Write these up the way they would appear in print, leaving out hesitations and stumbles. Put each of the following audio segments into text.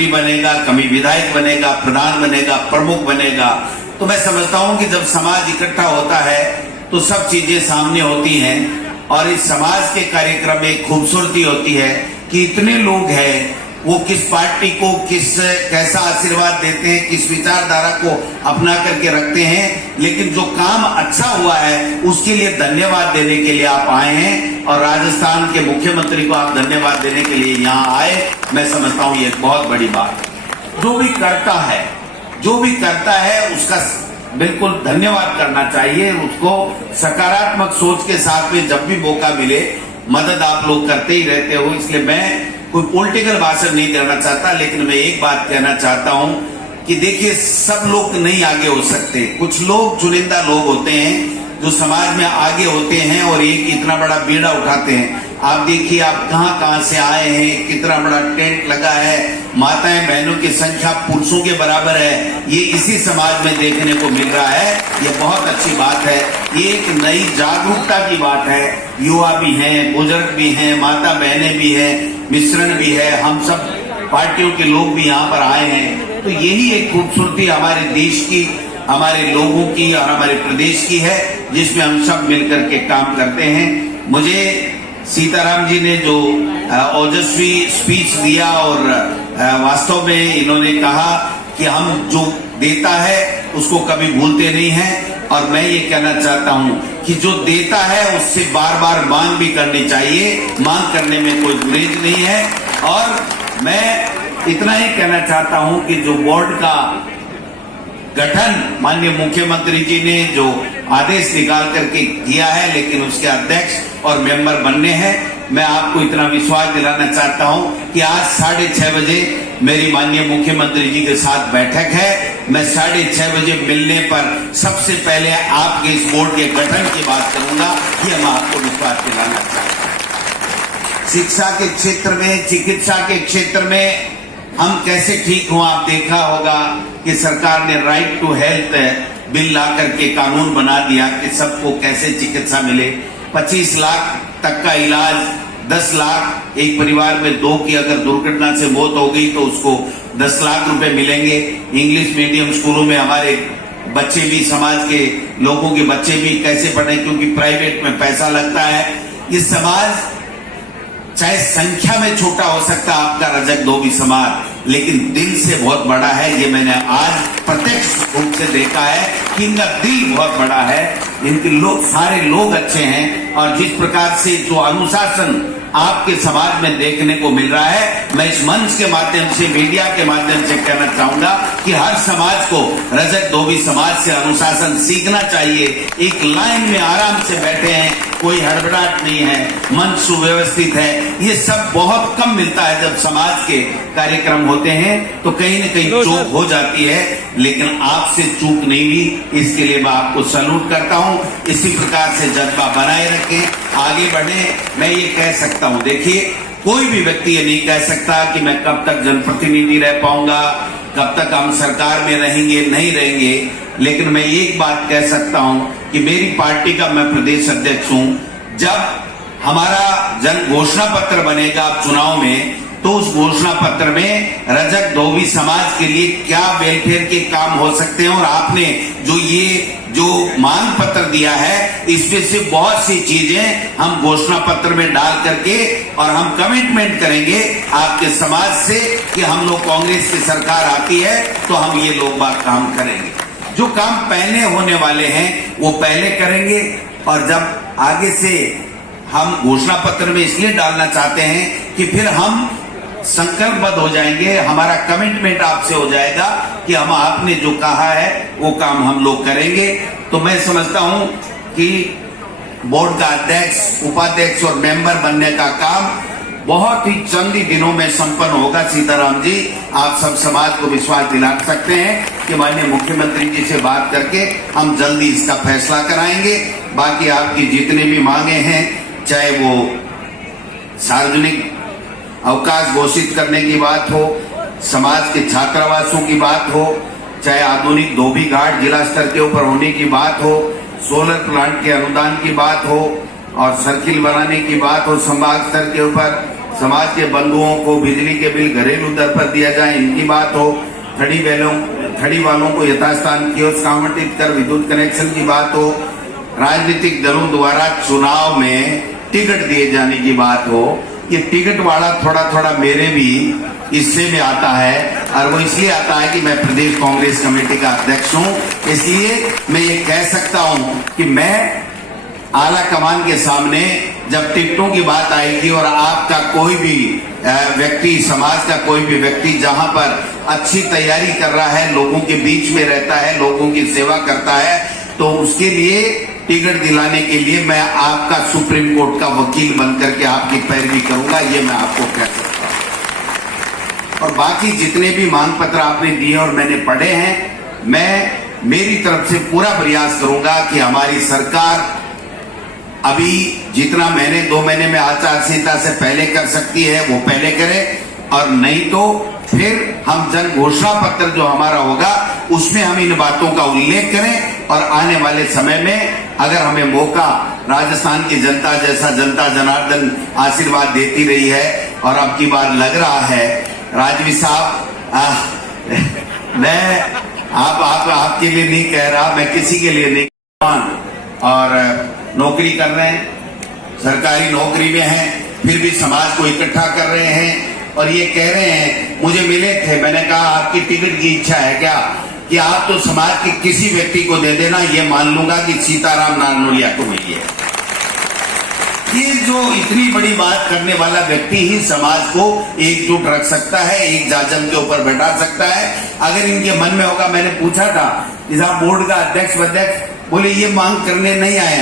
मंत्री बनेगा, कभी विधायक बनेगा, प्रधान बनेगा, प्रमुख बनेगा। तो मैं समझता हूं कि जब समाज इकट्ठा होता है तो सब चीजें सामने होती हैं और इस समाज के कार्यक्रम में खूबसूरती होती है कि इतने लोग हैं, वो किस पार्टी को कैसा आशीर्वाद देते हैं, किस विचारधारा को अपना करके रखते हैं, लेकिन जो काम अच्छा हुआ है उसके लिए धन्यवाद देने के लिए आप आए हैं और राजस्थान के मुख्यमंत्री को आप धन्यवाद देने के लिए यहाँ आए। मैं समझता हूँ ये एक बहुत बड़ी बात है। जो भी करता है उसका बिल्कुल धन्यवाद करना चाहिए, उसको सकारात्मक सोच के साथ में जब भी मौका मिले मदद आप लोग करते ही रहते हो। इसलिए मैं कोई पॉलिटिकल भाषण नहीं देना चाहता, लेकिन मैं एक बात कहना चाहता हूं कि देखिए सब लोग नहीं आगे हो सकते, कुछ लोग चुनिंदा लोग होते हैं जो समाज में आगे होते हैं और एक इतना बड़ा बीड़ा उठाते हैं। आप देखिए आप कहां से आए हैं, कितना बड़ा टेंट लगा है, माताएं बहनों की संख्या पुरुषों के बराबर है, ये इसी समाज में देखने को मिल रहा है। ये बहुत अच्छी बात है, ये एक नई जागरूकता की बात है। युवा भी हैं, बुजुर्ग भी हैं, माता बहनें भी हैं, मिश्रण भी है, हम सब पार्टियों के लोग भी यहाँ पर आए हैं। तो यही एक खूबसूरती हमारे देश की, हमारे लोगों की और हमारे प्रदेश की है, जिसमें हम सब मिलकर के काम करते हैं। मुझे सीताराम जी ने जो ओजस्वी स्पीच दिया और वास्तव में इन्होंने कहा कि हम जो देता है उसको कभी भूलते नहीं हैं, और मैं ये कहना चाहता हूं कि जो देता है उससे बार बार मांग भी करनी चाहिए, मांग करने में कोई गुरेज नहीं है। और मैं इतना ही कहना चाहता हूं कि जो बोर्ड का गठन माननीय मुख्यमंत्री जी ने जो आदेश निकाल करके किया है, लेकिन उसके अध्यक्ष और मेंबर बनने हैं, मैं आपको इतना विश्वास दिलाना चाहता हूं कि आज 6:30 बजे मेरी माननीय मुख्यमंत्री जी के साथ बैठक है। मैं 6:30 बजे मिलने पर सबसे पहले आपके इस बोर्ड के गठन की बात करूंगा, ये मैं आपको विश्वास दिलाना चाहता हूं। शिक्षा के क्षेत्र में, चिकित्सा के क्षेत्र में हम कैसे ठीक हुआ, आप देखा होगा कि सरकार ने राइट टू हेल्थ बिल ला करके कानून बना दिया कि सबको कैसे चिकित्सा मिले। 25 लाख तक का इलाज, 10 लाख, एक परिवार में 2 की अगर दुर्घटना से मौत हो गई तो उसको 10 लाख रुपए मिलेंगे। इंग्लिश मीडियम स्कूलों में हमारे बच्चे भी, समाज के लोगों के बच्चे भी कैसे पढ़े, क्योंकि प्राइवेट में पैसा लगता है। ये समाज चाहे संख्या में छोटा हो सकता है आपका रजक धोबी समाज, लेकिन दिल से बहुत बड़ा है। ये मैंने आज प्रत्यक्ष रूप से देखा है कि इनका दिल बहुत बड़ा है, इनके लोग, सारे लोग अच्छे हैं। और जिस प्रकार से जो अनुशासन आपके समाज में देखने को मिल रहा है, मैं इस मंच के माध्यम से, मीडिया के माध्यम से कहना चाहूंगा कि हर समाज को, रजक धोबी समाज से अनुशासन सीखना चाहिए। एक लाइन में आराम से बैठे हैं, कोई हड़बड़ाहट नहीं है, मंच सुव्यवस्थित है। ये सब बहुत कम मिलता है जब समाज के कार्यक्रम होते हैं, तो कहीं न कहीं चूक हो जाती है, लेकिन आपसे चूक नहीं हुई, इसके लिए मैं आपको सैल्यूट करता हूं। इसी प्रकार से जज्बा बनाए रखें, आगे बढ़े। मैं ये कह सकता हूं, देखिए कोई भी व्यक्ति ये नहीं कह सकता कि मैं कब तक जनप्रतिनिधि रह पाऊंगा, कब तक हम सरकार में रहेंगे, नहीं रहेंगे। लेकिन मैं एक बात कह सकता हूं कि मेरी पार्टी का मैं प्रदेश अध्यक्ष हूं। जब हमारा जन घोषणा पत्र बनेगा चुनाव में, तो उस घोषणा पत्र में रजक धोबी समाज के लिए क्या वेलफेयर के काम हो सकते हैं, और आपने जो मांग पत्र दिया है, इसमें से बहुत सी चीजें हम घोषणा पत्र में डाल करके, और हम कमिटमेंट करेंगे आपके समाज से कि हम लोग, कांग्रेस की सरकार आती है तो हम ये लोग बात काम करेंगे। जो काम पहले होने वाले हैं वो पहले करेंगे, और जब आगे से हम घोषणा पत्र में इसलिए डालना चाहते हैं कि फिर हम संकल्पबद्ध हो जाएंगे, हमारा कमिटमेंट आपसे हो जाएगा कि हम आपने जो कहा है वो काम हम लोग करेंगे। तो मैं समझता हूं कि बोर्ड का अध्यक्ष, उपाध्यक्ष और मेंबर बनने का काम बहुत ही चंद ही दिनों में संपन्न होगा। सीताराम जी, आप सब समाज को विश्वास दिला सकते हैं कि माननीय मुख्यमंत्री जी से बात करके हम जल्दी इसका फैसला कराएंगे। बाकी आपकी जितनी भी मांगे हैं, चाहे वो सार्वजनिक अवकाश घोषित करने की बात हो, समाज के छात्रावासों की बात हो, चाहे आधुनिक धोबी घाट जिला स्तर के ऊपर होने की बात हो, सोलर प्लांट के अनुदान की बात हो, और सर्किल बनाने की बात हो संभाग स्तर के ऊपर, समाज के बंधुओं को बिजली के बिल घरेलू दर पर दिया जाए, इनकी बात हो, खड़ी वालों को यथास्थान कियोस्क आवंटित कर विद्युत कनेक्शन की बात हो, राजनीतिक दलों द्वारा चुनाव में टिकट दिए जाने की बात हो। ये टिकट वाला थोड़ा थोड़ा मेरे भी हिस्से में आता है, और वो इसलिए आता है कि मैं प्रदेश कांग्रेस कमेटी का अध्यक्ष हूं। इसलिए मैं ये कह सकता हूं कि मैं आला कमान के सामने जब टिकटों की बात आएगी और आपका कोई भी व्यक्ति, समाज का कोई भी व्यक्ति जहां पर अच्छी तैयारी कर रहा है, लोगों के बीच में रहता है, लोगों की सेवा करता है, तो उसके लिए टिकट दिलाने के लिए मैं आपका सुप्रीम कोर्ट का वकील बनकर के आपकी पैरवी करूंगा, ये मैं आपको कह सकता हूं। और बाकी जितने भी मांग पत्र आपने दिए और मैंने पढ़े हैं, मैं मेरी तरफ से पूरा प्रयास करूंगा कि हमारी सरकार अभी जितना महीने 2 महीने में आचार संहिता से पहले कर सकती है वो पहले करे, और नहीं तो फिर हम जन घोषणा पत्र जो हमारा होगा उसमें हम इन बातों का उल्लेख करें। और आने वाले समय में अगर हमें मौका, राजस्थान की जनता जैसा जनता जनार्दन आशीर्वाद देती रही है, और अब की बार लग रहा है राजवी साहब, मैं आपके लिए नहीं कह रहा, मैं किसी के लिए नहीं, और नौकरी कर रहे हैं, सरकारी नौकरी में हैं, फिर भी समाज को इकट्ठा कर रहे हैं और ये कह रहे हैं, मुझे मिले थे, मैंने कहा आपकी टिकट की इच्छा है क्या, कि आप तो समाज के किसी व्यक्ति को दे देना, ये मान लूंगा कि सीताराम नारनोलिया को मिली है। ये जो इतनी बड़ी बात करने वाला व्यक्ति ही समाज को एकजुट रख सकता है, एक जाजम के ऊपर बैठा सकता है। अगर इनके मन में होगा, मैंने पूछा था आप बोर्ड का अध्यक्ष, बोले ये मांग करने नहीं आए,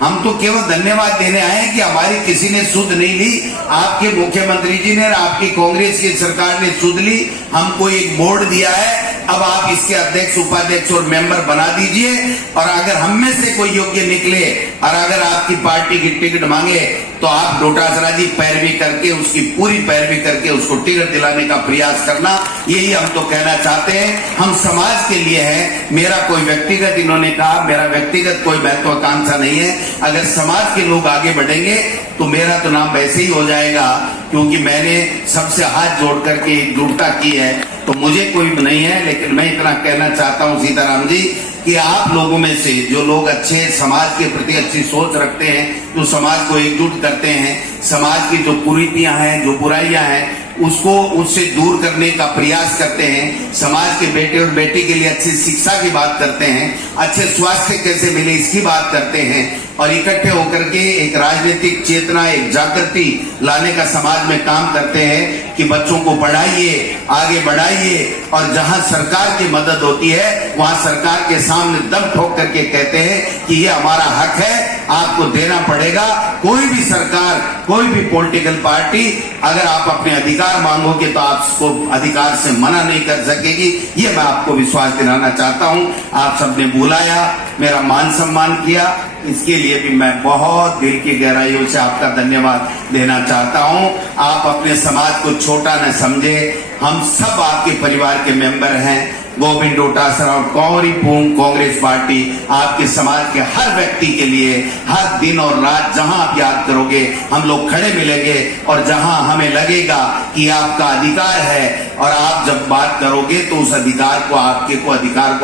हम तो केवल धन्यवाद देने आए हैं कि हमारी किसी ने सुध नहीं ली, आपके मुख्यमंत्री जी ने और आपकी कांग्रेस की सरकार ने सुध ली, हमको एक बोर्ड दिया है, अब आप इसके अध्यक्ष, उपाध्यक्ष और मेंबर बना दीजिए, और अगर हम में से कोई योग्य निकले और अगर आपकी पार्टी की टिकट मांगे तो आप डोटासरा जी पैरवी करके, उसकी पूरी पैरवी करके उसको टिकट दिलाने का प्रयास करना, यही हम तो कहना चाहते हैं। हम समाज के लिए हैं, मेरा कोई व्यक्तिगत, इन्होंने कहा मेरा व्यक्तिगत कोई महत्वाकांक्षा नहीं है। अगर समाज के लोग आगे बढ़ेंगे तो मेरा तो नाम वैसे ही हो जाएगा, क्योंकि मैंने सबसे हाथ जोड़ करके एकजुटता की है, तो मुझे कोई नहीं है। लेकिन मैं इतना कहना चाहता हूं सीताराम जी कि आप लोगों में से जो लोग अच्छे, समाज के प्रति अच्छी सोच रखते हैं, जो समाज को एकजुट करते हैं, समाज की जो कुरीतियां हैं, जो बुराइयां हैं, उससे दूर करने का प्रयास करते हैं, समाज के बेटे और बेटी के लिए अच्छी शिक्षा की बात करते हैं, अच्छे स्वास्थ्य कैसे मिले इसकी बात करते हैं, और इकट्ठे होकर के एक राजनीतिक चेतना, एक जागृति लाने का समाज में काम करते हैं कि बच्चों को पढ़ाइए, आगे बढ़ाइए, और जहां सरकार की मदद होती है वहां सरकार के सामने दम ठोक करके कहते हैं कि ये हमारा हक है, आपको देना पड़ेगा। कोई भी सरकार, कोई भी पॉलिटिकल पार्टी अगर आप अपने अधिकार मांगोगे तो आपको अधिकार से मना नहीं कर सकेगी, ये मैं आपको विश्वास दिलाना चाहता हूं। आप सबने बुलाया, मेरा मान सम्मान किया, इसके लिए भी मैं बहुत दिल की गहराइयों से आपका धन्यवाद देना चाहता हूं। आप अपने समाज को छोटा न समझे, हम सब आपके परिवार के मेंबर हैं। गोविंद डोटासरा और गौरीपूर्ण कांग्रेस पार्टी आपके समाज के हर व्यक्ति के लिए हर दिन और रात जहां आप याद करोगे हम लोग खड़े मिलेंगे, और जहां हमें लगेगा कि आपका अधिकार है और आप जब बात करोगे तो उस अधिकार को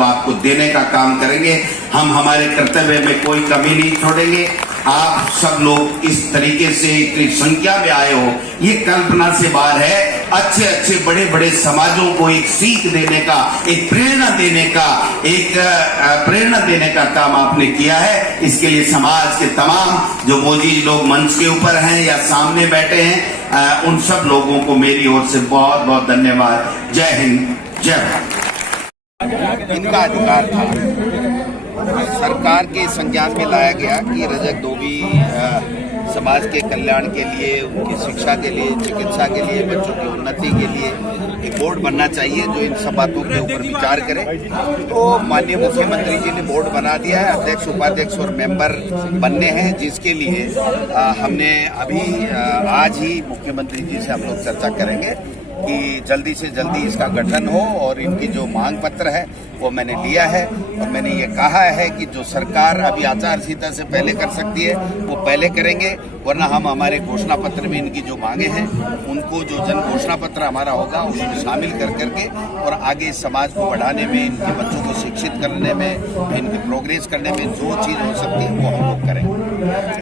आपको देने का काम करेंगे। हम हमारे कर्तव्य में कोई कमी नहीं छोड़ेंगे। आप सब लोग इस तरीके से इतनी संख्या में आए हो, ये कल्पना से बाहर है। अच्छे अच्छे बड़े बड़े समाजों को एक सीख देने का, एक प्रेरणा देने का काम आपने किया है। इसके लिए समाज के तमाम जो मौजूद लोग मंच के ऊपर हैं या सामने बैठे हैं, उन सब लोगों को मेरी ओर से बहुत बहुत धन्यवाद। जय हिंद, जय भारत। इनका अधिकार था, सरकार के संज्ञान में लाया गया कि रजक धोबी समाज के कल्याण के लिए, उनकी शिक्षा के लिए, चिकित्सा के लिए, बच्चों की उन्नति के लिए एक बोर्ड बनना चाहिए जो इन सब बातों के ऊपर विचार करे। तो माननीय मुख्यमंत्री जी ने बोर्ड बना दिया है, अध्यक्ष, उपाध्यक्ष और मेंबर बनने हैं, जिसके लिए हमने अभी आज ही मुख्यमंत्री जी से हम लोग चर्चा करेंगे कि जल्दी से जल्दी इसका गठन हो और इनकी जो मांग पत्र है वो मैंने लिया है और मैंने ये कहा है कि जो सरकार अभी आचार संहिता से पहले कर सकती है वो पहले करेंगे, वरना हम हमारे घोषणा पत्र में इनकी जो मांगे हैं उनको जो जन घोषणा पत्र हमारा होगा उसमें शामिल कर करके और आगे समाज को बढ़ाने में, इनके बच्चों को शिक्षित करने में, इनकी प्रोग्रेस करने में जो चीज़ हो सकती है वो हम लोग करेंगे।